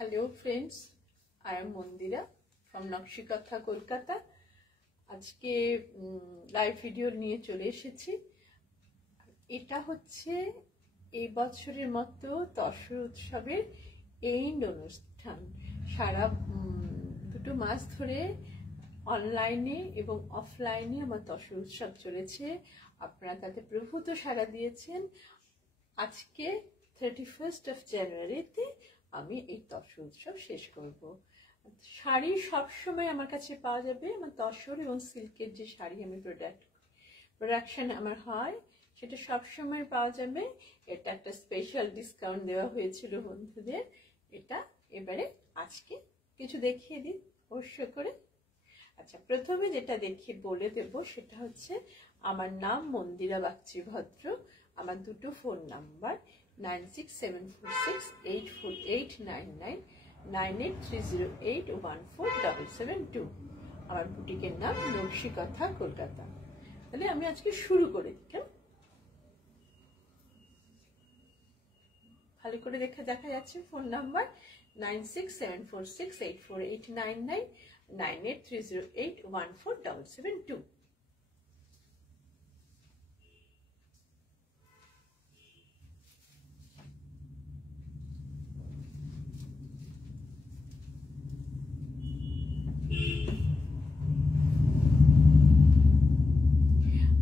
Hello friends, I am Mondira from Nakshikatha, Kolkata. আজকে live video নিয়ে চলে এসেছি। এটা হচ্ছে এই বছরের মতো তসর উৎসবের এন্ড অনুষ্ঠান। সারা দুটো মাস ধরে অনলাইনে এবং অফলাইনে আমার তসর উৎসব চলেছে। আপনারা তাতে প্রভূত সাড়া দিয়েছেন। আজকে 31st of জানুয়ারিতে আমি এই তসর উৎসব শেষ করব। শাড়ি সবসময় আমার কাছে পাওয়া যাবে। আমার তসর এবং সিল্কের যে শাড়ি আমি প্রোডাকশন আমার হয় সেটা সবসময় পাওয়া যাবে। এটা একটা স্পেশাল ডিসকাউন্ট দেওয়া হয়েছিল বন্ধুদের। এটা এবারে আজকে কিছু দেখিয়ে দিই অবশ্য করে। আচ্ছা, প্রথমে যেটা দেখিয়ে বলে দেব সেটা হচ্ছে আমার নাম মন্দিরা বাগচি ভদ্র। আমার দুটো ফোন নাম্বার 9674684899, 9830814772। আমার বুটিকের নাম নকশিকথা, কলকাতা। তাহলে আমি আজকে শুরু করে দিলাম। ভালো করে দেখা যাচ্ছে ফোন নাম্বার 9674684899, 9830814772।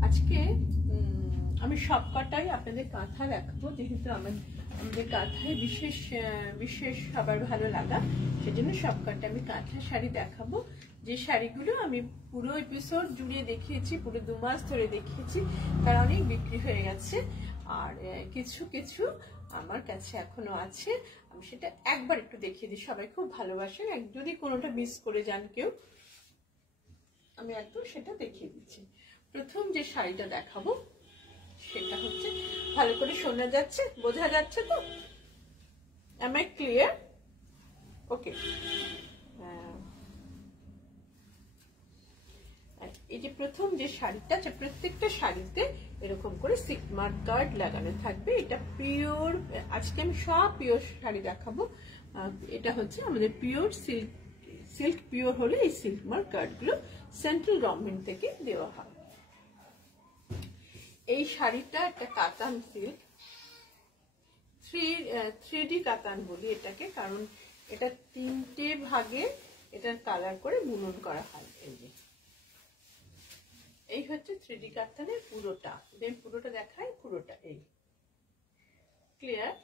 আজকে আমি সবকটাই আপনাদের কাঁথা দেখাবো, যেহেতু আমাদের কাঁথায় বিশেষ সবার ভালো লাগা, সেজন্য সবকটা আমি কাঁথা শাড়ি দেখাবো। যে শাড়িগুলো আমি পুরো এপিসোড জুড়ে দেখিয়েছি, পুরো 2 মাস ধরে দেখিয়েছি, তার অনেক বিক্রি হয়ে গেছে। আর কিছু কিছু আমার কাছে এখনো আছে, আমি সেটা একবার একটু দেখিয়ে দিই। সবাই খুব ভালোবাসেন, যদি কোনোটা মিস করে যান কেউ, আমি একটু সেটা দেখিয়ে দিচ্ছি। প্রথম যে শাড়িটা দেখাবো সেটা হচ্ছে, ভালো করে শোনা যাচ্ছে, বোঝা যাচ্ছে তো? Am I clear? ওকে। এই যে প্রথম যে শাড়িটা আছে, প্রত্যেকটা শাড়িতে এরকম করে সিকমার কার্ড লাগানো থাকবে। এটা পিওর, আজকে আমি সব পিওর শাড়ি দেখাবো। এটা হচ্ছে আমাদের পিওর সিল্ক পিওর হলে এই সিকমার কার্ডগুলো সেন্ট্রাল গভর্নমেন্ট থেকে দেওয়া হয়। এই শাড়িটা একটা কাতান সিল্ক, 3D কাতান বলি এটাকে, কারণ এটা 3টে ভাগে এটার কালার করে বুনন করা হয়। এই হচ্ছে 3D কাতানের পুরোটা। পুরোটা দেখায়, পুরোটা এই ক্লিয়ার।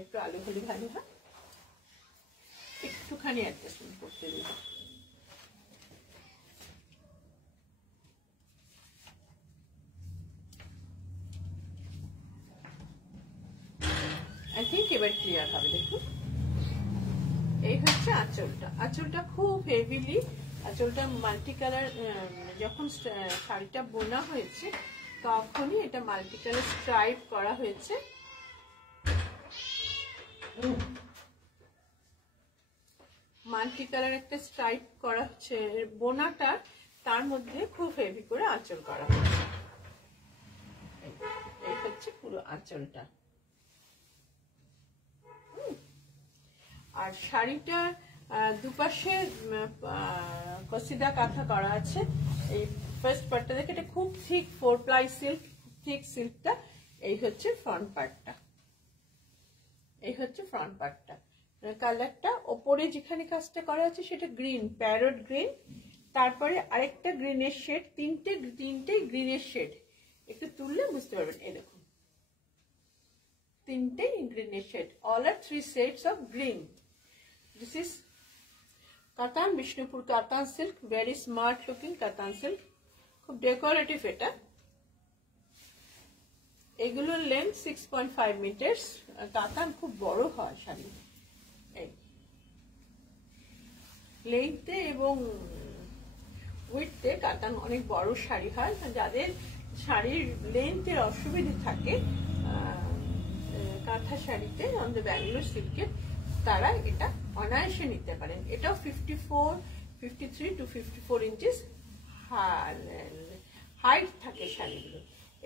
একটু আলো হলে ভালো হয়, একটুখানি অ্যাডজাস্টমেন্ট করতে দিই। আই থিঙ্ক এবার ক্লিয়ার হবে। দেখুন, এই হচ্ছে আঁচলটা। আঁচলটা খুব হেভিলি, আঁচলটা মাল্টি কালার। যখন শাড়িটা বোনা হয়েছে তখনই এটা মাল্টি কালার স্ট্রাইপ করা হয়েছে। মাল্টি কালার একটা স্ট্রাইপ করা হচ্ছে বোনাটা, তার মধ্যে খুব হেভি করে আঁচল করা হয়েছে। এই হচ্ছে পুরো আঁচলটা। আর শাড়িটার দুপাশে কসিদা কাঁথা করা আছে। এই ফার্স্ট পার্টটা দেখে, এটা খুব থিক 4 প্লাই সিল্ক, থিক সিল্কটা। এই হচ্ছে ফ্রন্ট পার্টটা। এই হচ্ছে ফ্রন্ট পার্টটা। কালারটা ওপরে যেখানে কাজটা করা আছে সেটা গ্রিন, প্যারট গ্রিন। তারপরে আরেকটা গ্রিনের শেড, তিনটে গ্রিনের শেড। একটু তুললে বুঝতে পারবেন। এই দেখুন, 3টে গ্রিনের shade, all are 3 shades of green. This is Katan, Bishnupur Katan silk, very smart looking Katan silk, খুব ডেকোরেটিভ এটা। এগুলোর লেন্থ 6.5 মিটার। কাতান খুব বড় হয় শাড়ি, এই লেন্থে এবং উইডথে কাতান অনেক বড় শাড়ি হয়। যাদের শাড়ির লেন্থের অসুবিধে থাকে কাঁথা শাড়িতে, আমাদের ব্যাঙ্গালোর সিল্কের, তারা এটা অনায়াসে নিতে পারেন। এটাও 53 to 54 ইঞ্চিস হাইট থাকে শাড়িগুলো।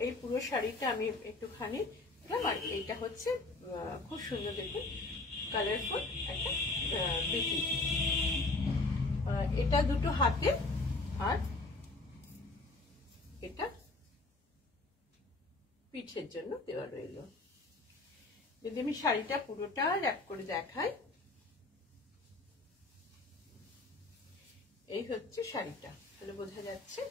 এই পুরো শাড়িটা আমি একটুখানি, আর এইটা হচ্ছে খুব সুন্দর। দেখুন কালারফুল একটা বিটি। এটা দুটো হাতে আর এটা পিঠের জন্য দেওয়া রইল। যদি আমি শাড়িটা পুরোটা র্যাপ করে দেখাই, এই হচ্ছে শাড়িটা, তাহলে বোঝা যাচ্ছে।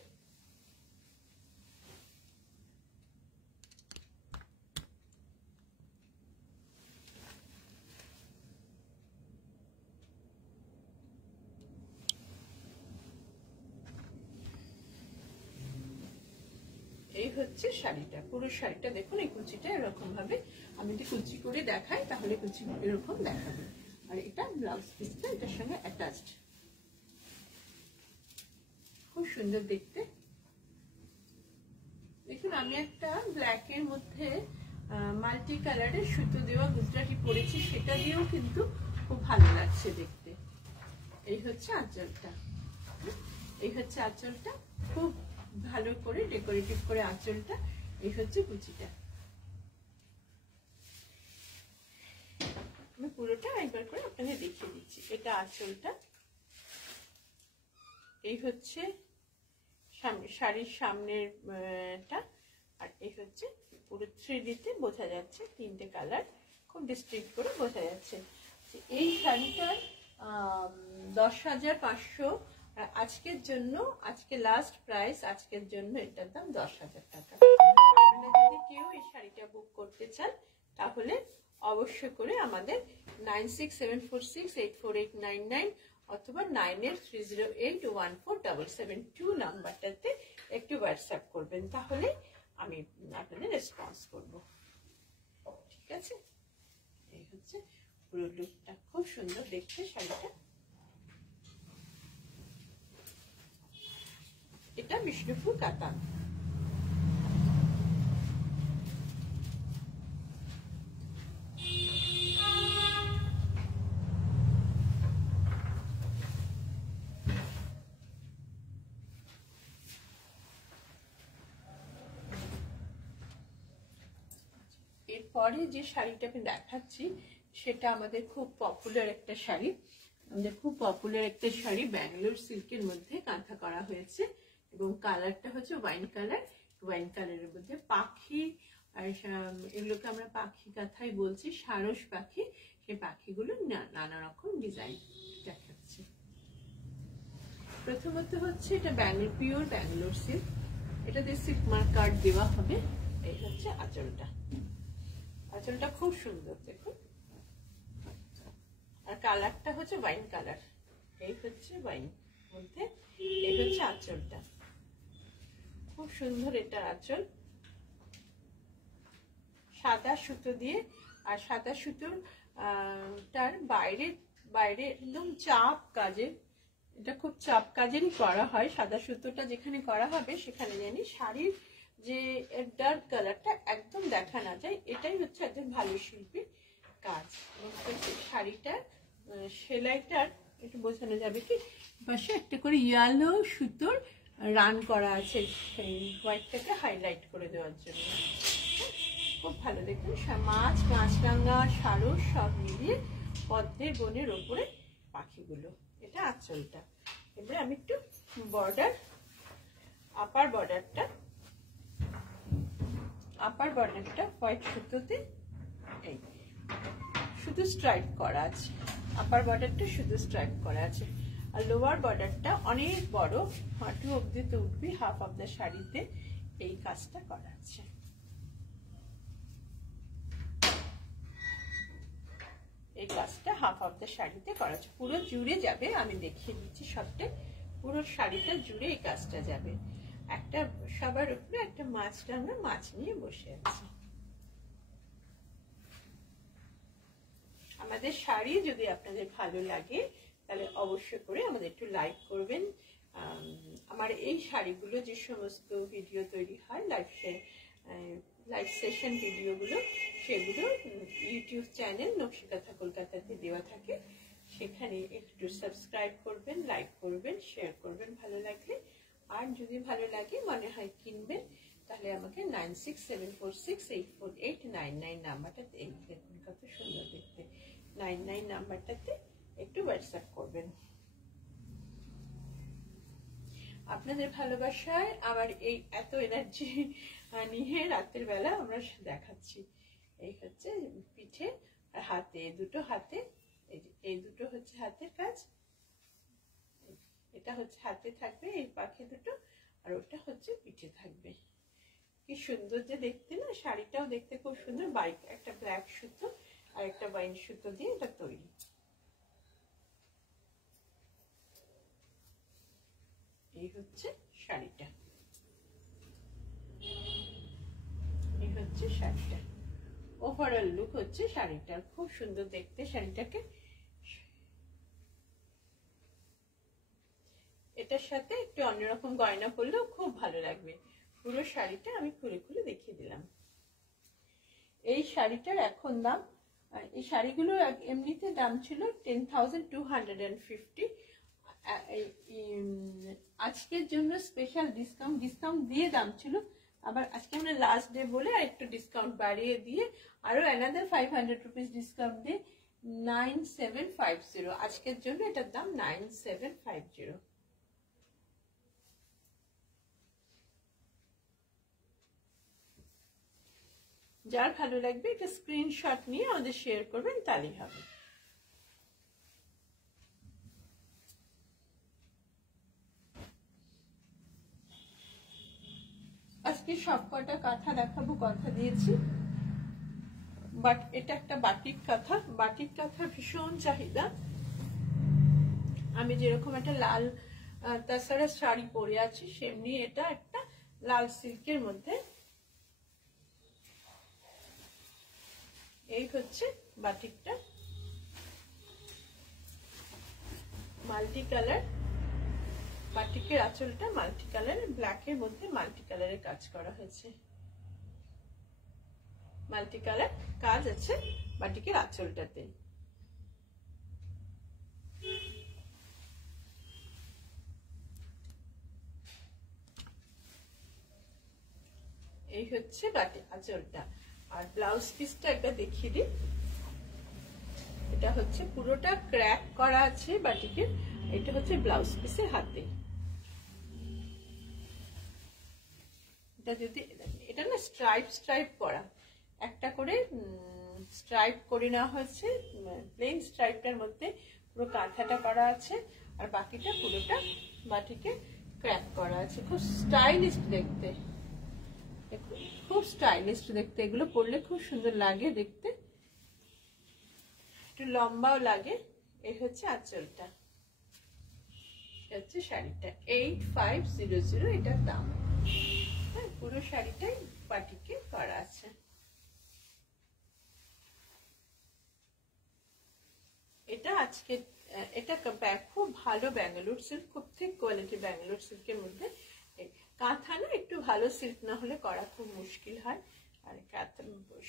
এই হচ্ছে শাড়িটা, পুরো শাড়িটা দেখুন। এই কুচিটা এরকম ভাবে আমি যদি কুচি করে দেখাই তাহলে কুচি এরকম দেখাবে। আর এটা ব্লাউজ পিসটা এটার সঙ্গে অ্যাটাচড, খুব সুন্দর দেখতে। দেখুন আমি একটা ব্ল্যাক এর মধ্যে মাল্টি কালারের সুতো দেওয়া গুজরাটি পরেছি, সেটা দিয়েও কিন্তু খুব ভালো লাগছে দেখতে। এই হচ্ছে আঁচলটা, এই হচ্ছে আঁচলটা, খুব ভালো করে ডেকোরেটিভ করে আঁচলটা। এই হচ্ছে কুচিটা। আমি পুরোটা একবার করে আপনাদের দেখিয়ে দিচ্ছি। এটা আঁচলটা, এই হচ্ছে শাড়ির সামনেরটা, আর এই হচ্ছে পুরো 3Dতে বোঝা যাচ্ছে, তিনটে কালার খুব ডিস্ট্রিক্ট করে বোঝা যাচ্ছে। এই শাড়িটার 10,500 আজকের জন্য, আজকে লাস্ট প্রাইস, আজকের জন্য এটার দাম 10,000 টাকা। আপনারা যদি কেউ এই শাড়িটা বুক করতে চান তাহলে অবশ্যই করে আমাদের 9674684899 অথবা 9830814772 নাম্বারটাতে একটু হোয়াটসঅ্যাপ করবেন, তাহলে আমি আপনাদের রেসপন্স করব। ঠিক আছে, এই হচ্ছে পুরো লুকটা, খুব সুন্দর দেখতে শাড়িটা। এটা বিষ্ণুপুর কাতান। এরপরে যে শাড়িটা আমি দেখাচ্ছি সেটা আমাদের খুব পপুলার একটা শাড়ি, আমাদের খুব পপুলার একটা শাড়ি, ব্যাঙ্গালোর সিল্কের মধ্যে কাঁথা করা হয়েছে এবং কালারটা হচ্ছে ওয়াইন কালার। ওয়াইন কালারের মধ্যে পাখি, আর এগুলোকে আমরা পাখি কাঁথাই বলছি, সারস পাখি। সেই পাখিগুলো নানা রকম ডিজাইন দেখাচ্ছে। প্রথমত হচ্ছে এটা পিওর ব্যাঙ্গালোর সিল্ক, এটাতে সিল্ক মার্ক কার্ড দেওয়া হবে। এই হচ্ছে আঁচলটা, আঁচলটা খুব সুন্দর দেখুন। আর কালারটা হচ্ছে ওয়াইন কালার, এই হচ্ছে ওয়াইন মধ্যে, এই হচ্ছে আঁচলটা, খুব সুন্দর। এটা আঁচল সাদা সুতো দিয়ে, আর সাদা সুতোর তার বাইরে বাইরে একদম চাপ কাজের, এটা খুব চাপ কাজেরই করা হয়। সাদা সুতোটা যেখানে করা হবে সেখানে জানি শাড়ির যে ডার্ক কালারটা একদম দেখা না যায়, এটাই হচ্ছে একজন ভালো শিল্পীর কাজ। শাড়িটার সেলাইটার একটু বোঝানো যাবে কি, পাশে একটা করে ইয়েলো সুতোর রান করা আছে, সেই হোয়াইটটাকে হাইলাইট করে দেওয়ার জন্য। খুব ভালো দেখুন, মাছ, মাছরাঙা, সারস সব মিলিয়ে পদ্মের বনের ওপরে পাখিগুলো। এটা আঁচলটা। এবারে আমি একটু বর্ডার, আপার বর্ডারটা হোয়াইট সুতোতে এই শুধু স্ট্রাইপ করা আছে, আপার বর্ডারটা শুধু স্ট্রাইপ করা আছে। আর লোয়ার বর্ডারটা অনেক বড়, হাঁটু অবধি তো উঠবি, হাফ অফ দ্য শাড়িতে এই কাজটা করা আছে। এই কাজটা হাফ অফ দ্য শাড়িতে করা আছে, পুরো জুড়ে যাবে। আমি দেখিয়ে দিচ্ছি সবটা, পুরো শাড়িটা জুড়ে এই কাজটা যাবে। একটা সবার উপরে একটা মাছরাঙা মাছ নিয়ে বসে আছে। আমাদের শাড়ি যদি আপনাদের ভালো লাগে তাহলে অবশ্যই করে আমাদের একটু লাইক করবেন। আমার এই শাড়িগুলো যে সমস্ত ভিডিও তৈরি হয়, লাইভ সেশন ভিডিওগুলো, সেগুলো ইউটিউব চ্যানেল নকশিকাঁথা কলকাতাতে দেওয়া থাকে, সেখানে একটু সাবস্ক্রাইব করবেন, লাইক করবেন, শেয়ার করবেন ভালো লাগলে। আর যদি ভালো লাগে মনে হয় কিনবেন, তাহলে আমাকে 9674684899 নাম্বারটা দেখুন, কত সুন্দর দেখতে। 99 নাম্বারটাতে একটু হোয়াটসঅ্যাপ করবেন। আপনাদের ভালোবাসায় আবার এই এত এনার্জি নিয়ে রাতের বেলা আমরা দেখাচ্ছি। এই হচ্ছে পিঠে আর হাতে, দুটো হাতে, এই দুটো হচ্ছে হাতের কাজ, এটা হচ্ছে হাতে থাকবে এই পাখি দুটো, আর ওটা হচ্ছে পিঠে থাকবে। কি সুন্দর যে দেখতে না, শাড়িটাও দেখতে খুব সুন্দর। বাইক একটা ব্ল্যাক সুতো আর একটা ওয়াইন সুতো দিয়ে এটা তৈরি। এই হচ্ছে শাড়িটা, এই হচ্ছে শাড়িটা, ওভারঅল লুক হচ্ছে শাড়িটা খুব সুন্দর দেখতে। শাড়িটাকে এটার সাথে একটু অন্যরকম গয়না পরলেও খুব ভালো লাগবে। পুরো শাড়িটা আমি খুলে খুলে দেখিয়ে দিলাম। এই শাড়িটার এখন দাম, এই শাড়িগুলো এমনিতে দাম ছিল 10,250। আজকের জন্য স্পেশাল ডিসকাউন্ট দিয়ে দাম ছিল, আবার আজকে আমরা লাস্ট ডে বলে আর একটু ডিসকাউন্ট বাড়িয়ে দিয়ে আরো অ্যানাদার 500 রুপিস ডিসকাউন্ট দিয়ে 9750। আজকের জন্য এটার দাম 9750। যার ভালো লাগবে এটা স্ক্রিনশট নিয়ে আমাদের শেয়ার করবেন, তাহলেই হবে। আজকে সব কটা কাঁথা দেখাবো, কথা দিয়েছি। বাট এটা একটা বাটিক কাঁথা, বাটিক কাঁথার ভীষণ চাহিদা। আমি যেরকম একটা লাল তাছাড়া শাড়ি পরে আছি, সেমনি এটা একটা লাল সিল্কের মধ্যে। এই হচ্ছে বাটিকটা, মাল্টি কালার বাটিকের আঁচলটা মাল্টি কালার, ব্ল্যাকের মধ্যে মাল্টি কালারের কাজ করা হয়েছে। মাল্টি কালার কাজ আছে বাটিকের আঁচলটাতে। এই হচ্ছে বাটি আঁচলটা। আর ব্লাউজ পিসটা একটা দেখিয়ে দিই। এটা হচ্ছে পুরোটা ক্র্যাক করা আছে বাটিকের। এটা হচ্ছে ব্লাউজ পিসের হাতে। এটা যদি এটা না স্ট্রাইপ করা, একটা করে স্ট্রাইপ করে নেওয়া হয়েছে। প্লেন স্ট্রাইপটার মধ্যে পুরো কাঁথাটা করা আছে, আর বাকিটা পুরোটা বাটিকে ক্র্যাক করা আছে। খুব স্টাইলিশ দেখতে, খুব স্টাইলিশ দেখতে। এগুলো পরলে খুব সুন্দর লাগে দেখতে, একটু লম্বাও লাগে। এই হচ্ছে আঁচলটা, হচ্ছে শাড়িটা 8500 এটার দাম। হ্যাঁ, পুরো শাড়িটাই বাটিকে করা আছে। এটা আজকে এটা খুব ভালো ব্যাঙ্গালোর সিল্ক, খুব ঠিক কোয়ালিটি ব্যাঙ্গালোর সিল্কের মধ্যে। কাঁথা না একটু ভালো সিল্ক না হলে করা খুব মুশকিল হয়। আর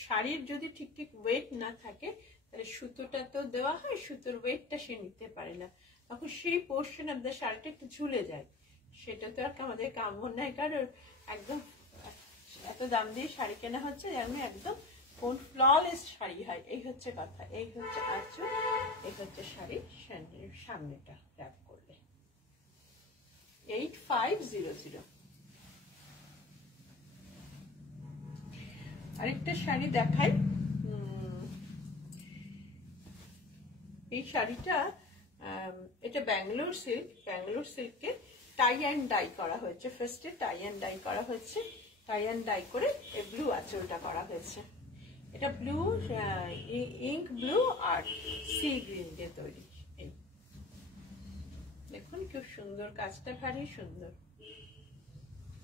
শাড়ির যদি ঠিক ওয়েট না থাকে তাহলে সুতোটা তো দেওয়া হয়, সুতোর ওয়েটটা সে নিতে পারে না, তখন সেই পোর্শন আপনার শাড়িটা একটু ঝুলে যায়। সেটা তো আর আমাদের কাম্য নয়, কারণ একদম এত দাম দিয়ে শাড়ি কেনা হচ্ছে যেন একদম কোন ফ্ললেস শাড়ি হয়। এই হচ্ছে কথা। এই হচ্ছে আঁচল, এই হচ্ছে শাড়ি সামনেটা র‍্যাপ করলে 8500। আরেকটা শাড়ি দেখাই। এই শাড়িটা এটা ব্যাঙ্গালোর সিল্কে টাই অ্যান্ড ডাই করা হয়েছে। ফার্স্টে টাই অ্যান্ড ডাই করা হয়েছে, টাই অ্যান্ড ডাই করে এই ব্লু আঁচলটা করা হয়েছে। এটা ব্লু, ইঙ্ক ব্লু আর সি গ্রিন দিয়ে তৈরি। দেখুন খুব সুন্দর, কাজটা ভারী সুন্দর।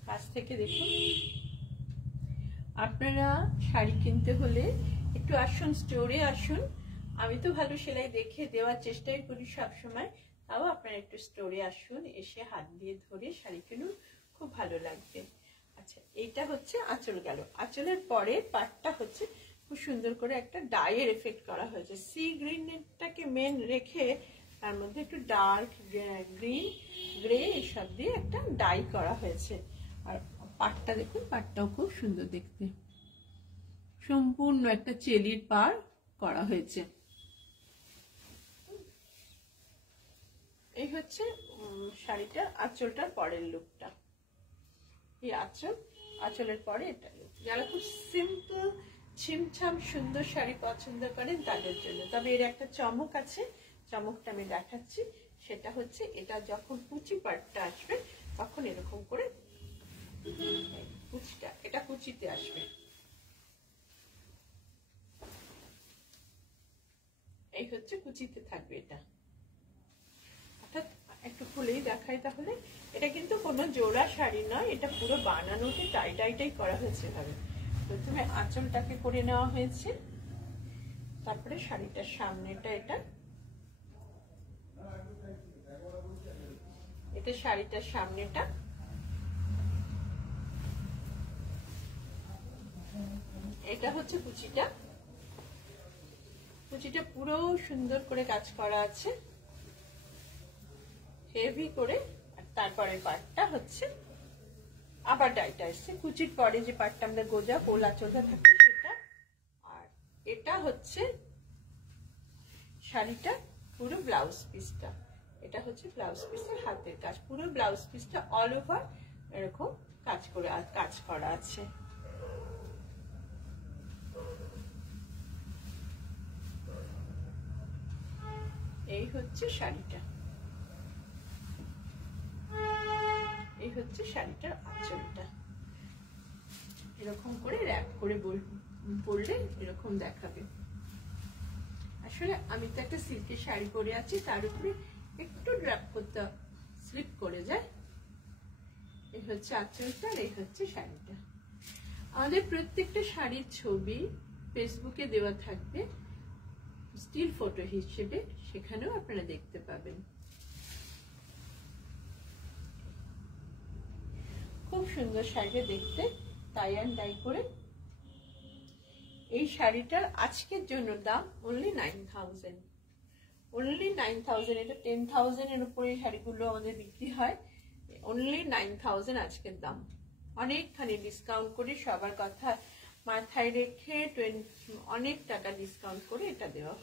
কাছ থেকে দেখুন। আপনারা শাড়ি কিনতে হলে একটু আসুন, স্টোরে আসুন। আমি তো ভালো সেলাই দেখে দেওয়ার চেষ্টাই করি সবসময়, তাও আপনারা একটু স্টোরে আসুন, এসে হাত দিয়ে ধরে শাড়ি কিনুন, খুব ভালো লাগবে। আচ্ছা, এইটা হচ্ছে আঁচল গেল। আঁচলের পরে পাটটা হচ্ছে খুব সুন্দর করে একটা ডাইয়ের এফেক্ট করা হয়েছে। সি গ্রিনটাকে মেন রেখে তার মধ্যে একটু ডার্ক গ্রিন, গ্রে এসব দিয়ে একটা ডাই করা হয়েছে। আর পাটটা দেখুন, পাটটাও খুব সুন্দর দেখতে, সম্পূর্ণ একটা চেলির পাড় করা হয়েছে। এই হচ্ছে শাড়িটার আঁচলটার পরের লুকটা। এই আঁচলের পরে এটা লুক। যারা খুব সিম্পল ছিমছাম সুন্দর শাড়ি পছন্দ করেন তাদের জন্য। তবে এর একটা চমক আছে, চমকটা আমি দেখাচ্ছি। সেটা হচ্ছে এটা যখন কুচি পাটটা আসবে তখন এরকম করে কুচিটা, এটা কুচিতে আসবে। এই হচ্ছে কুচিতে থাকবে এটা। অর্থাৎ একটু খুলেই দেখাই তাহলে, এটা কিন্তু কোনো জোড়া শাড়ি নয়, এটা পুরো বানানোতে টাইটাই করা হয়েছে ভাবে। প্রথমে আঁচলটাকে করে নেওয়া হয়েছে, তারপরে শাড়িটার সামনেটা, এটা শাড়িটার সামনেটা, এটা হচ্ছে কুচিটা। কুচিটা পুরো সুন্দর করে কাজ করা আছে, হেভি করে। আর তারপরের পার্টটা হচ্ছে আবার ডাইটা এসছে, কুচির পরে যে পার্টটা আমরা গোজা পোলা চোখা থাকে সেটা। আর এটা হচ্ছে শাড়িটা পুরো ব্লাউজ পিসটা, এটা হচ্ছে ব্লাউজ পিসের হাতের কাজ। পুরো ব্লাউজ পিসটা অল ওভার এরকম কাজ করা আছে। এই হচ্ছে শাড়িটা, এই হচ্ছে শাড়িটার আঁচলটা। এরকম করে র‍্যাপ করে পরলে এরকম দেখাবে। আসলে আমি তো একটা সিল্কের শাড়ি পরে আছি, তার উপরে একটু র‍্যাপ করতে স্লিপ করে যায়। এই হচ্ছে আঁচলটা, আর এই হচ্ছে শাড়িটা। আমাদের প্রত্যেকটা শাড়ির ছবি ফেসবুকে দেওয়া থাকবে স্টিল ফটো হিসেবে, সেখানেও আপনারা দেখতে পাবেন। খুব সুন্দর শাড়িটা দেখতে, টাই অ্যান্ড ডাই করে। এই শাড়িটার আজকের জন্য দাম অনলি 9000, অনলি 9000। এটা 10,000 এর উপরে শাড়িগুলো আমাদের বিক্রি হয়, অনলি 9000 আজকের দাম। অনেকখানি ডিসকাউন্ট করে, সবার কথা মাথায় রেখে অনেক টাকা ডিসকাউন্ট করে এটা দেওয়া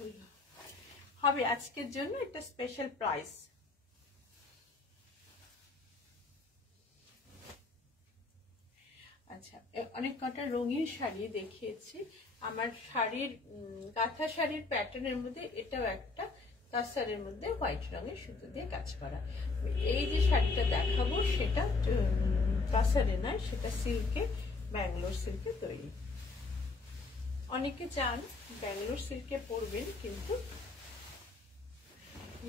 হবে আজকের জন্য, একটা স্পেশাল প্রাইস। আচ্ছা, অনেক কটা রঙিন শাড়ি দেখিয়েছি। আমার শাড়ির কাঁথা শাড়ির প্যাটার্নের মধ্যে এটাও একটা তাসারের মধ্যে হোয়াইট রঙের সুতো দিয়ে কাজ করা। এই যে শাড়িটা দেখাবো সেটা তাসারে নয়, সেটা সিল্কে, ব্যাঙ্গালোর সিল্কে তৈরি। অনেকে চান ব্যাঙ্গালোর সিল্কে পরবেন, কিন্তু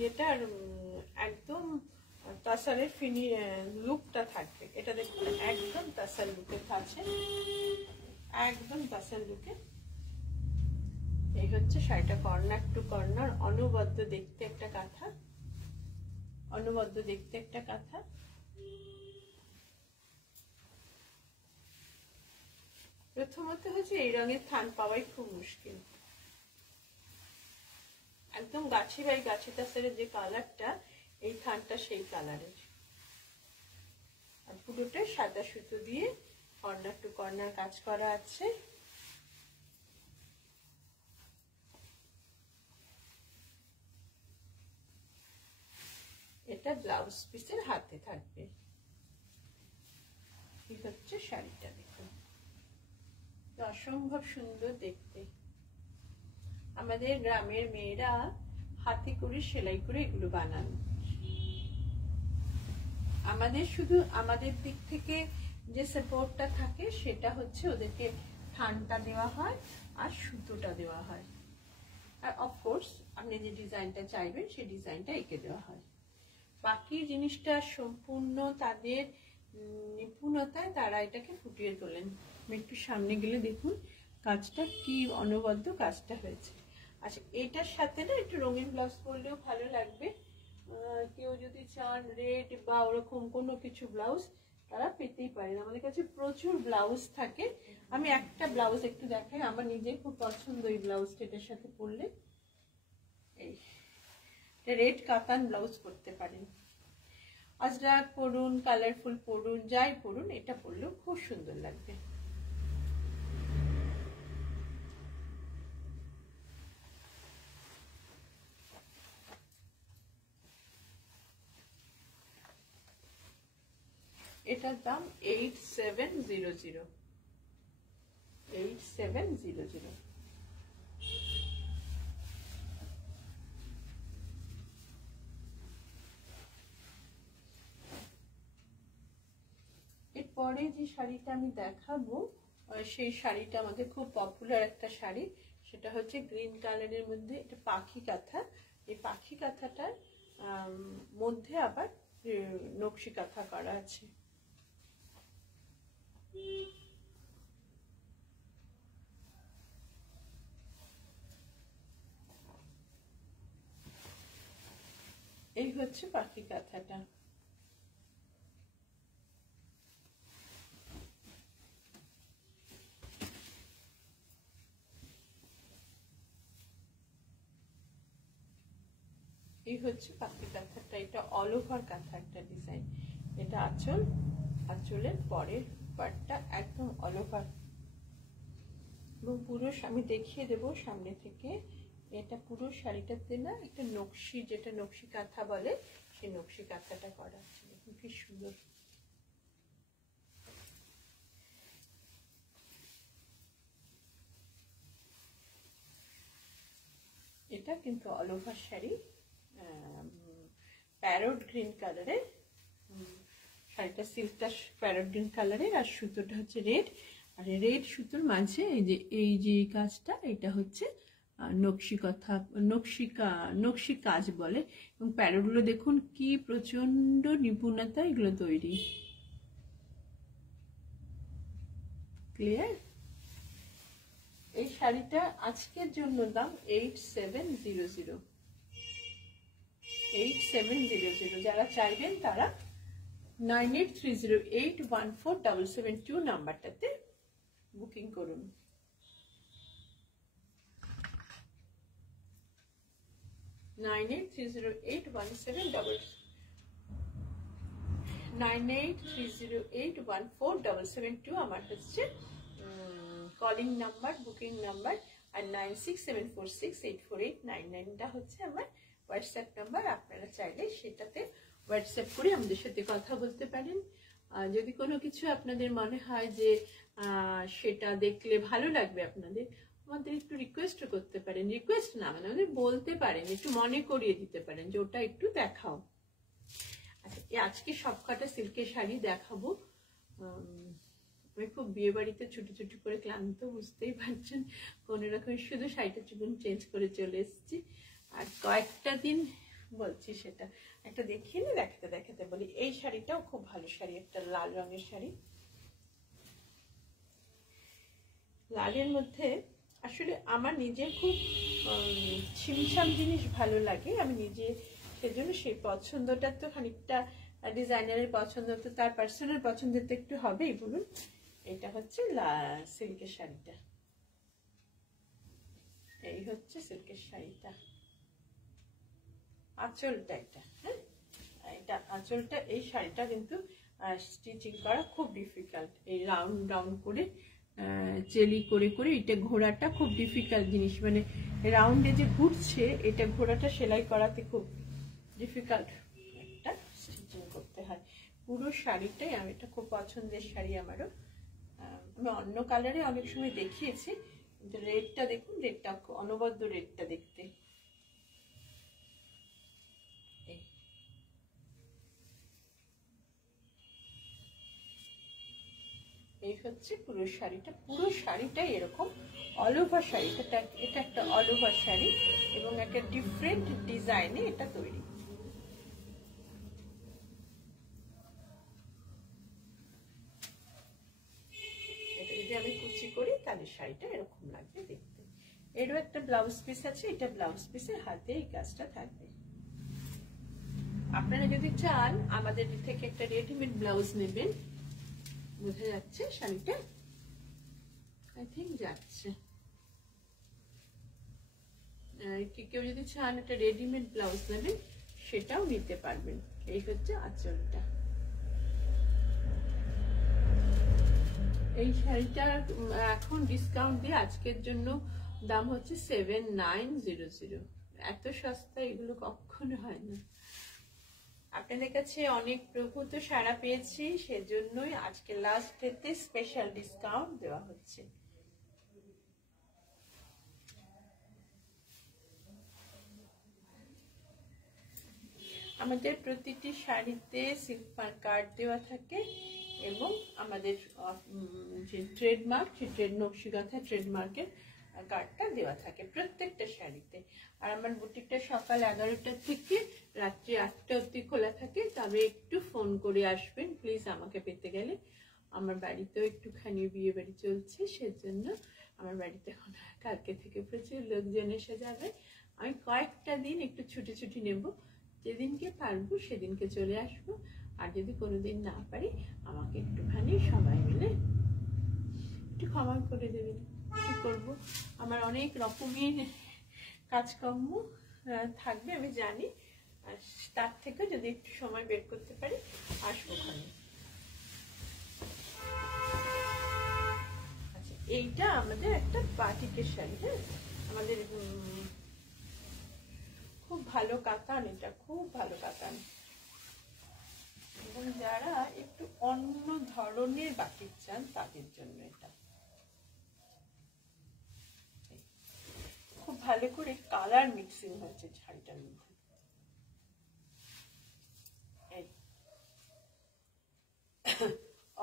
এটা একদম তাসারের লুকটা থাকবে। এটা দেখুন একদম তাসার লুকে আছে, একদম তাসার লুকে। এই হচ্ছে শাড়িটা, কর্নার টু কর্নার অনবদ্য দেখতে একটা কাঁথা, অনবদ্য দেখতে একটা কাঁথা। প্রথমত হচ্ছে এই রঙের থান পাওয়াই খুব মুশকিল। একদম গাছি বাই গাছি তাসারের যে কালারটা, এই থানটা সেই কালারের। আর পুরোটা সাদা সুতো দিয়ে কর্নার টু কর্নার কাজ করা আছে। এটা ব্লাউজ পিসের হাতে থাকবে। এই হচ্ছে শাড়িটা, দেখুন অসম্ভব সুন্দর দেখতে। আমাদের গ্রামের মেয়েরা হাতে করে সেলাই করে এগুলো বানান। আমাদের শুধু আমাদের দিক থেকে যে সাপোর্টটা থাকে সেটা হচ্ছে ওদেরকে থানটা দেওয়া হয় আর সুতোটা দেওয়া হয়, আর অফকোর্স আপনি যে ডিজাইনটা চাইবেন সেই ডিজাইনটা এঁকে দেওয়া হয়। বাকি জিনিসটা সম্পূর্ণ তাদের নিপুণতায় তারা এটাকে ফুটিয়ে তোলেন। আমি একটু সামনে গেলে দেখুন কাজটা কি অনবদ্য কাজটা হয়েছে। আচ্ছা, এটার সাথে না একটু রঙিন ব্লাউজ পরলেও ভালো লাগবে। কেউ যদি চান রেড বা ওরকম কোনো কিছু ব্লাউজ তারা পেতেই পারেন, আমাদের কাছে প্রচুর ব্লাউজ থাকে। আমি একটা ব্লাউজ একটু দেখাই, আমার নিজের খুব পছন্দ এই ব্লাউজটা, এটার সাথে পরলে। এই রেড কাতান ব্লাউজ পরতে পারেন, আজরাক পরুন, কালারফুল পরুন, যাই পরুন, এটা পরলেও খুব সুন্দর লাগবে। এটার দাম 8700, 8700। এরপরে যে শাড়িটা আমি দেখাবো সেই শাড়িটা আমাদের খুব পপুলার একটা শাড়ি, সেটা হচ্ছে গ্রিন কালারের মধ্যে, এটা পাখি কাঁথা। এই পাখি কাঁথাটার মধ্যে আবার নকশি কাঁথা করা আছে। এই হচ্ছে পাখি কাঁথাটা। এই হচ্ছে পাখি কাঁথাটা, এটা অল ওভার কাঁথা একটা ডিজাইন। এটা আঁচল, আঁচলের পরের পার্টটা একদম অল ওভার, এবং পুরো আমি দেখিয়ে দেব সামনে থেকে। এটা পুরো শাড়িটাতে না একটা নকশি, যেটা নকশি কাঁথা বলে, সেই নকশি কাঁথাটা করা আছে। দেখুন কি সুন্দর। এটা কিন্তু all over sari, parrot green কালারের শাড়িটা, সিল্কটা প্যারট গ্রিন কালারের, আর সুতোটা হচ্ছে রেড, আর রেড সুতোর মাঝে এই যে কাজটা, এটা হচ্ছে নকশি কাজ বলে। এবং প্যারটগুলো দেখুন কি প্রচন্ড নিপুণতা এগুলো তৈরি। ক্লিয়ার? এই শাড়িটা আজকের জন্য দাম 8700, 8700। যারা চাইবেন তারা 9830814772 নাম্বারটাতে বুকিং করুন। আমার হচ্ছে কলিং নাম্বার, বুকিং নাম্বার, আর 9674684899টা হচ্ছে আমার হোয়াটসঅ্যাপ নাম্বার। আপনারা চাইলে সেটাতে হোয়াটসঅ্যাপ করে আমাদের সাথে কথা বলতে পারেন। যদি কোনো কিছু আপনাদের মনে হয় যে সেটা দেখলে ভালো লাগবে আপনাদের, আমাদের একটু রিকোয়েস্টও করতে পারেন। রিকোয়েস্ট না মানে আমাদের বলতে পারেন, একটু মনে করিয়ে দিতে পারেন যে ওটা একটু দেখাও। আচ্ছা, আজকে সবকটা সিল্কের শাড়ি দেখাবো। আমি খুব বিয়ে বাড়িতে ছুটি ছুটি করে ক্লান্ত, বুঝতেই পারছেন। কোনো রকম শুধু শাড়িটা চুকুন চেঞ্জ করে চলে এসেছি। আর কয়েকটা দিন বলছি, সেটা একটা দেখিয়ে না, দেখাতে দেখাতে বলি। এই শাড়িটাও খুব ভালো শাড়ি, একটা লাল রঙের শাড়ি। লালের মধ্যে আসলে আমার নিজের খুব ছিমছাম জিনিস ভালো লাগে, আমি নিজে সেজন্য সেই পছন্দটা তো খানিকটা ডিজাইনারের পছন্দ, তো তার পার্সোনাল পছন্দের তো একটু হবেই বলুন। এটা হচ্ছে সিল্কের শাড়িটা, এই হচ্ছে সিল্কের শাড়িটা। আঁচলটা এটা, হ্যাঁ এটা আঁচলটা। এই শাড়িটা কিন্তু স্টিচিং করা খুব ডিফিকাল্ট। এই রাউন্ড রাউন্ড করে চেলি করে করে এটা ঘোড়াটা খুব ডিফিকাল্ট জিনিস, মানে রাউন্ডে যে ঘুরছে এটা ঘোড়াটা সেলাই করাতে খুব ডিফিকাল্ট একটা স্টিচিং করতে হয়। পুরো শাড়িটাই আমি, এটা খুব পছন্দের শাড়ি আমারও। আমি অন্য কালারে অনেক সময় দেখিয়েছি, কিন্তু রেডটা দেখুন, রেডটা অনবদ্য রেডটা দেখতে। এই হচ্ছে পুরো শাড়িটা, পুরো শাড়িটাই এরকম অল ওভার শাড়ি। এটা একটা অল ওভার শাড়ি এবং একটা ডিফারেন্ট ডিজাইনে এটা তৈরি। এটা যদি আমি কুচি করি তাহলে শাড়িটা এরকম লাগবে দেখতে। এরও একটা ব্লাউজ পিস আছে, এটা ব্লাউজ পিসের হাতে এই কাজটা থাকবে। আপনারা যদি চান আমাদের থেকে একটা রেডিমেড ব্লাউজ নেবেন, বোঝা যাচ্ছে শাড়িটা, আই থিঙ্ক যাচ্ছে। কেউ যদি চান একটা রেডিমেড ব্লাউজ নেবেন সেটাও নিতে পারবেন। এই হচ্ছে আঁচলটা। এই শাড়িটা এখন ডিসকাউন্ট দিয়ে আজকের জন্য দাম হচ্ছে 7900। এত সস্তা এগুলো কখনো হয় না। আপনাদের কাছে অনেক প্রভূত সাড়া পেয়েছি, সেজন্যই আজকে লাস্ট ডেতে স্পেশাল ডিসকাউন্ট দেওয়া হচ্ছে। আমাদের প্রতিটি শাড়িতে সিল্ক মার্ক কার্ড দেওয়া থাকে এবং আমাদের যে ট্রেডমার্ক, সেই নকশিকাঁথা ট্রেডমার্কের কার্ডটা দেওয়া থাকে প্রত্যেকটা শাড়িতে। আর আমার বুটিকটা সকাল 11টা থেকে রাত্রি 8টা অবধি খোলা থাকে, তবে একটু ফোন করে আসবেন প্লিজ আমাকে পেতে গেলে। আমার বাড়িতেও একটুখানি বিয়ে বাড়ি চলছে, সেজন্য আমার বাড়িতে এখন কালকে থেকে প্রচুর লোকজন এসে যাবে। আমি কয়েকটা দিন একটু ছুটি নেব, যেদিনকে পারবো সেদিনকে চলে আসবো। আর যদি কোনোদিন না পারি আমাকে একটুখানি সময় মিলে একটু ক্ষমা করে দেবেন। কি করবো, আমার অনেক রকমের কাজকর্ম থাকবে আমি জানি, আর তার থেকে যদি একটু সময় বের করতে পারি আসবো ওখানে। আচ্ছা, এইটা আমাদের একটা বাটিকের শাড়ি। হ্যাঁ, আমাদের খুব ভালো কাতান, এটা খুব ভালো কাতান। এবং যারা একটু অন্য ধরনের বাটিক চান তাদের জন্য এটা খুব ভালো করে কালার মিক্সিং হচ্ছে শাড়িটার মধ্যে।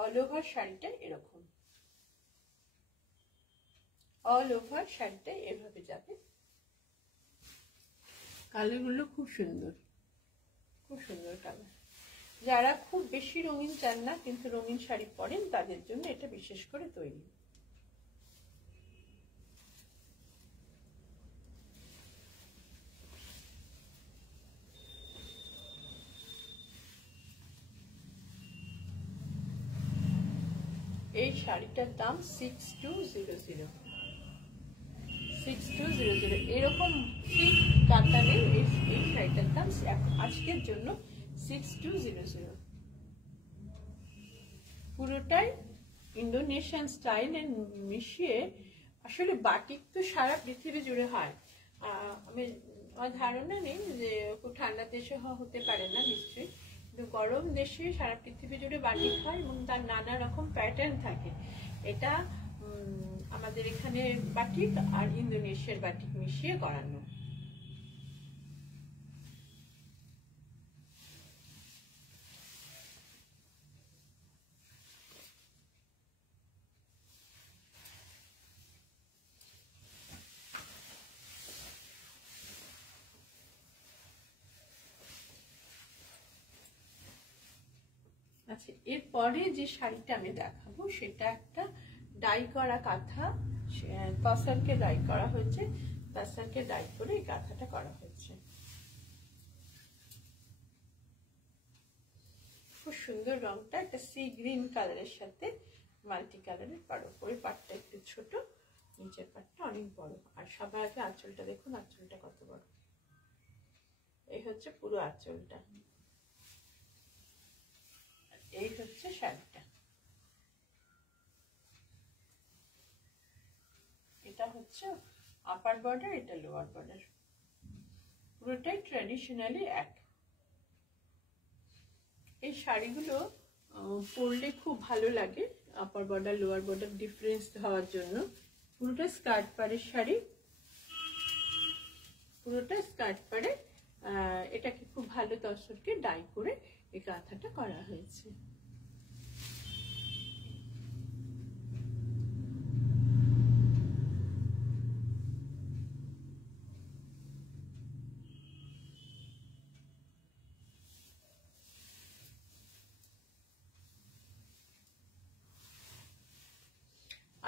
অল ওভার শাড়িটা এরকম, অল ওভার শাড়িটা এভাবে যাবে। কালারগুলো খুব সুন্দর, খুব সুন্দর কালার। যারা খুব বেশি রঙিন চান না কিন্তু রঙিন শাড়ি পরেন তাদের জন্য এটা বিশেষ করে তৈরি। এই শাড়িটার দাম 6200। 6200 এরকম ঠিক কাতানের এই শাড়িটার দাম আজকের জন্য 6200। পুরোটাই ইন্দোনেশিয়ান স্টাইল মিশিয়ে। আসলে বাটিক তো সারা পৃথিবী জুড়ে হয়, আমার ধারণা নেই যে খুব ঠান্ডা দেশে হতে পারে না নিশ্চয়ই, কিন্তু গরম দেশে সারা পৃথিবী জুড়ে বাটিক হয় এবং তার নানা রকম প্যাটার্ন থাকে। এটা আমাদের এখানে বাটিক আর ইন্দোনেশিয়ার বাটিক মিশিয়ে করানো। আচ্ছা, এরপরে যে শাড়িটা আমি দেখাবো সেটা একটা ডাই করা কাঁথা, তসরকে ডাই করা হয়েছে, তসরকে ডাই করে এই কাঁথাটা করা হয়েছে। খুব সুন্দর রংটা, একটা সি গ্রিন কালারের সাথে মাল্টি কালারের পাড়। ওই পাটটা একটু ছোট, নিচের পাটটা অনেক বড়। আর সবার আগে আঁচলটা দেখুন, আঁচলটা কত বড়। এই হচ্ছে পুরো আঁচলটা, এই হচ্ছে শাড়িটা। এটা হচ্ছে আপার বর্ডার, এটা লোয়ার বর্ডার, পুরোটাই ট্র্যাডিশনালি এক। এই শাড়িগুলো পরলে খুব ভালো লাগে, upper border lower border difference হওয়ার জন্য। পুরোটা স্কার্ট পাড়ের শাড়ি, পুরোটা স্কার্ট পাড়ে। এটাকে খুব ভালো তসরকে ডাই করে এই কাঁথাটা করা হয়েছে।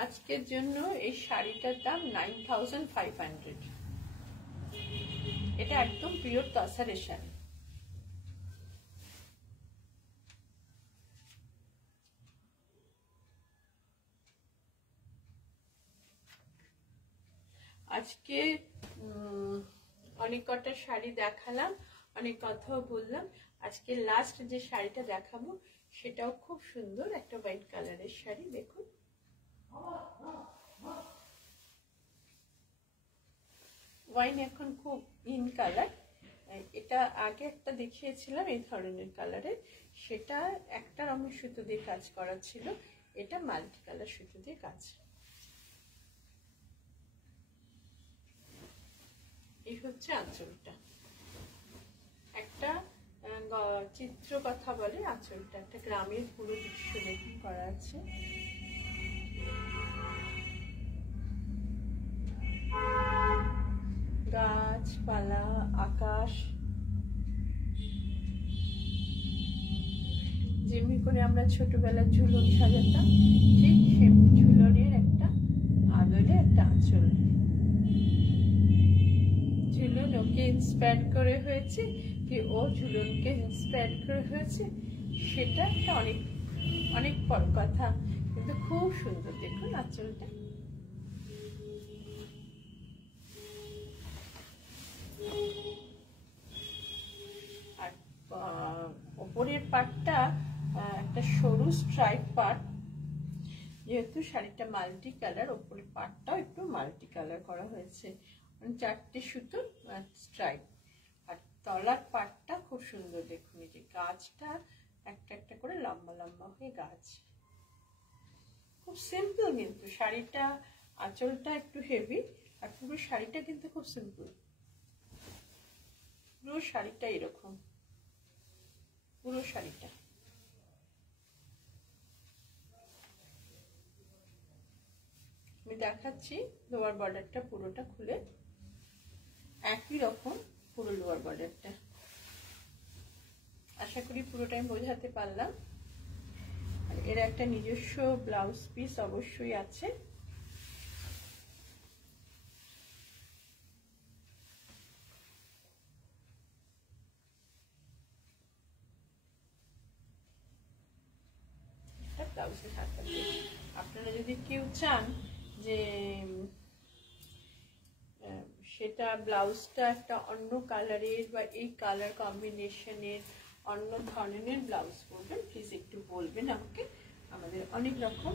আজকের জন্য এই শাড়িটার দাম 9500। এটা একদম পিওর তসরের শাড়ি। আজকে অনেক কটা শাড়ি দেখালাম, অনেক কথাও বললাম। আজকে লাস্ট যে শাড়িটা দেখাবো সেটাও খুব সুন্দর, একটা হোয়াইট কালারের শাড়ি। দেখুন, ওয়াইন এখন খুব ইন কালার, এটা আগে একটা দেখিয়েছিলাম এই ধরনের কালারের, সেটা একটা রঙের সুতো দিয়ে কাজ করা ছিল, এটা মাল্টি কালার সুতো দিয়ে কাজ। এই হচ্ছে আঁচলটা, একটা চিত্র কথা বলে আঁচলটা, একটা গ্রামের পুরো দৃশ্য দেখুন করা আছে। গাছপালা, আকাশ, যেমনি করে আমরা ছোটবেলায় ঝুলন সাজাতাম, ঠিক সেমনি ঝুলনের একটা আদলে একটা আঁচল। ঝুলন ওকে ইন্সপায়ার করে হয়েছে কি ও ঝুলনকে ইন্সপায়ার করে হয়েছে, সেটা একটা অনেক অনেক বড় কথা, কিন্তু খুব সুন্দর দেখুন আঁচলটা। আর ওপরের পাটটা একটা সরু স্ট্রাইপ পাট, যেহেতু শাড়িটা মাল্টি কালার, ওপরের পাটটাও একটু মাল্টি কালার করা হয়েছে, 4টে সুতো স্ট্রাইপ। আর তলার পাটটা খুব সুন্দর দেখুন, এই যে গাছটা একটা একটা করে লম্বা লম্বা হয়ে গাছ। খুব সিম্পল, কিন্তু শাড়িটা আঁচলটা একটু হেভি, আর পুরো শাড়িটা কিন্তু খুব সিম্পল। পুরো শাড়িটা এরকম, পুরো শাড়িটা। আমি দেখাচ্ছি লোয়ার বর্ডারটা পুরোটা খুলে, একই রকম পুরো লোয়ার বর্ডারটা। আশা করি পুরোটাই বোঝাতে পারলাম। আর এর একটা নিজস্ব ব্লাউজ পিস অবশ্যই আছে। ব্লাউজের হাতটা দিয়ে আপনারা যদি কেউ চান যে সেটা ব্লাউজটা একটা অন্য কালারের বা এই কালার কম্বিনেশনের অন্য ধরনের ব্লাউজ করবেন, প্লিজ একটু বলবেন আমাকে। আমাদের অনেক রকম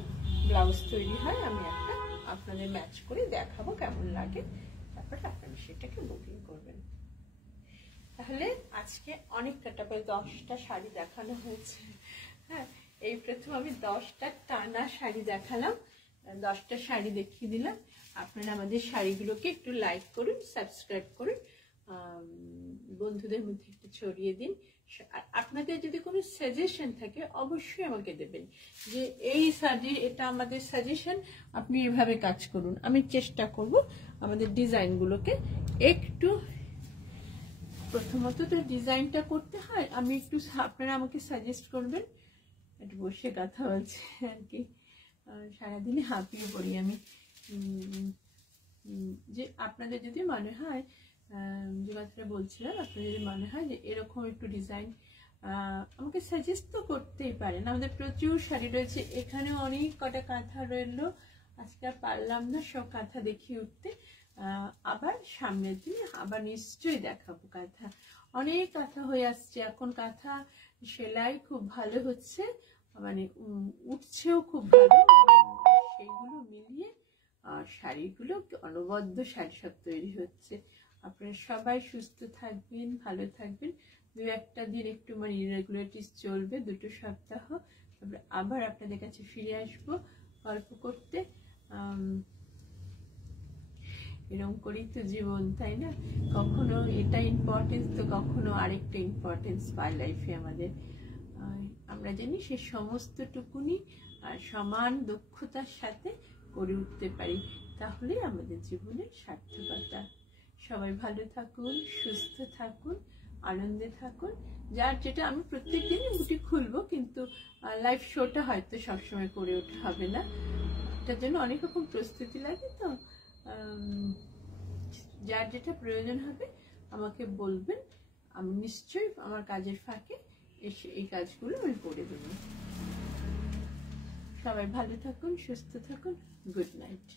ব্লাউজ তৈরি হয়, আমি একটা আপনাদের ম্যাচ করে দেখাবো কেমন লাগে, তারপরে আপনারা সেটাকে বুকিং করবেন। তাহলে আজকে অনেক কাটা প্রায় 10টা শাড়ি দেখানো হয়েছে। হ্যাঁ, এই প্রথম আমি 10টা টানা শাড়ি দেখালাম, 10টা শাড়ি দেখিয়ে দিলাম। আপনারা আমাদের শাড়িগুলোকে একটু লাইক করুন, সাবস্ক্রাইব করুন, বন্ধুদের মধ্যে একটু ছড়িয়ে দিন। আর আপনাদের যদি কোনো সাজেশন থাকে অবশ্যই আমাকে দেবেন, যে এই শাড়ির এটা আমাদের সাজেশন, আপনি এভাবে কাজ করুন। আমি চেষ্টা করব আমাদের ডিজাইনগুলোকে একটু, প্রথমত তো ডিজাইনটা করতে হয়, আমি একটু আপনারা আমাকে সাজেস্ট করবেন। একটু বসে কথা বলছে আর কি, সারাদিনে হাঁপিয়ে পড়ি আমি। যে আপনাদের যদি মনে হয়, যে কথাটা বলছিলাম, আপনাদের যদি মনে হয় যে এরকম একটু ডিজাইন আমাকে সাজেস্ট তো করতেই পারেন। আমাদের প্রচুর শাড়ি রয়েছে, এখানেও অনেক কটা কাঁথা রইলো, আজকে আর পারলাম না সব কাঁথা দেখিয়ে উঠতে। আবার সামনের দিনে আবার নিশ্চয়ই দেখাবো কাঁথা, অনেক কাঁথা হয়ে আসছে এখন, কাঁথা সেলাই খুব ভালো হচ্ছে, মানে উঠছেও খুব ভালো, সেইগুলো মিলিয়ে শাড়িগুলো অনবদ্য শাড়ি সব তৈরি হচ্ছে। আপনারা সবাই সুস্থ থাকবেন, ভালো থাকবেন। 2-1টা দিন একটু মানে ইরেগুলারিটিস চলবে, 2টো সপ্তাহ, তারপরে আবার আপনাদের কাছে ফিরে আসবো গল্প করতে। এরকম করেই তো জীবন, তাই না? কখনো এটা ইম্পর্টেন্স তো কখনো আরেকটা ইম্পর্টেন্স পায় লাইফে আমাদের। আমরা জানি সে সমস্তটুকুনি সমান দক্ষতার সাথে করে উঠতে পারি, তাহলে আমাদের জীবনের সার্থকতা। সবাই ভালো থাকুন, সুস্থ থাকুন, আনন্দে থাকুন। যার যেটা, আমি প্রত্যেক দিনই বুটি খুলবো, কিন্তু লাইভ শোটা হয়তো সবসময় করে ওঠা হবে না, এটার জন্য অনেক রকম প্রস্তুতি লাগে। তো যার যেটা প্রয়োজন হবে আমাকে বলবেন, আমি নিশ্চয়ই আমার কাজের ফাঁকে এসে এই কাজগুলো আমি করে দেব। সবাই ভালো থাকুন, সুস্থ থাকুন, গুড নাইট।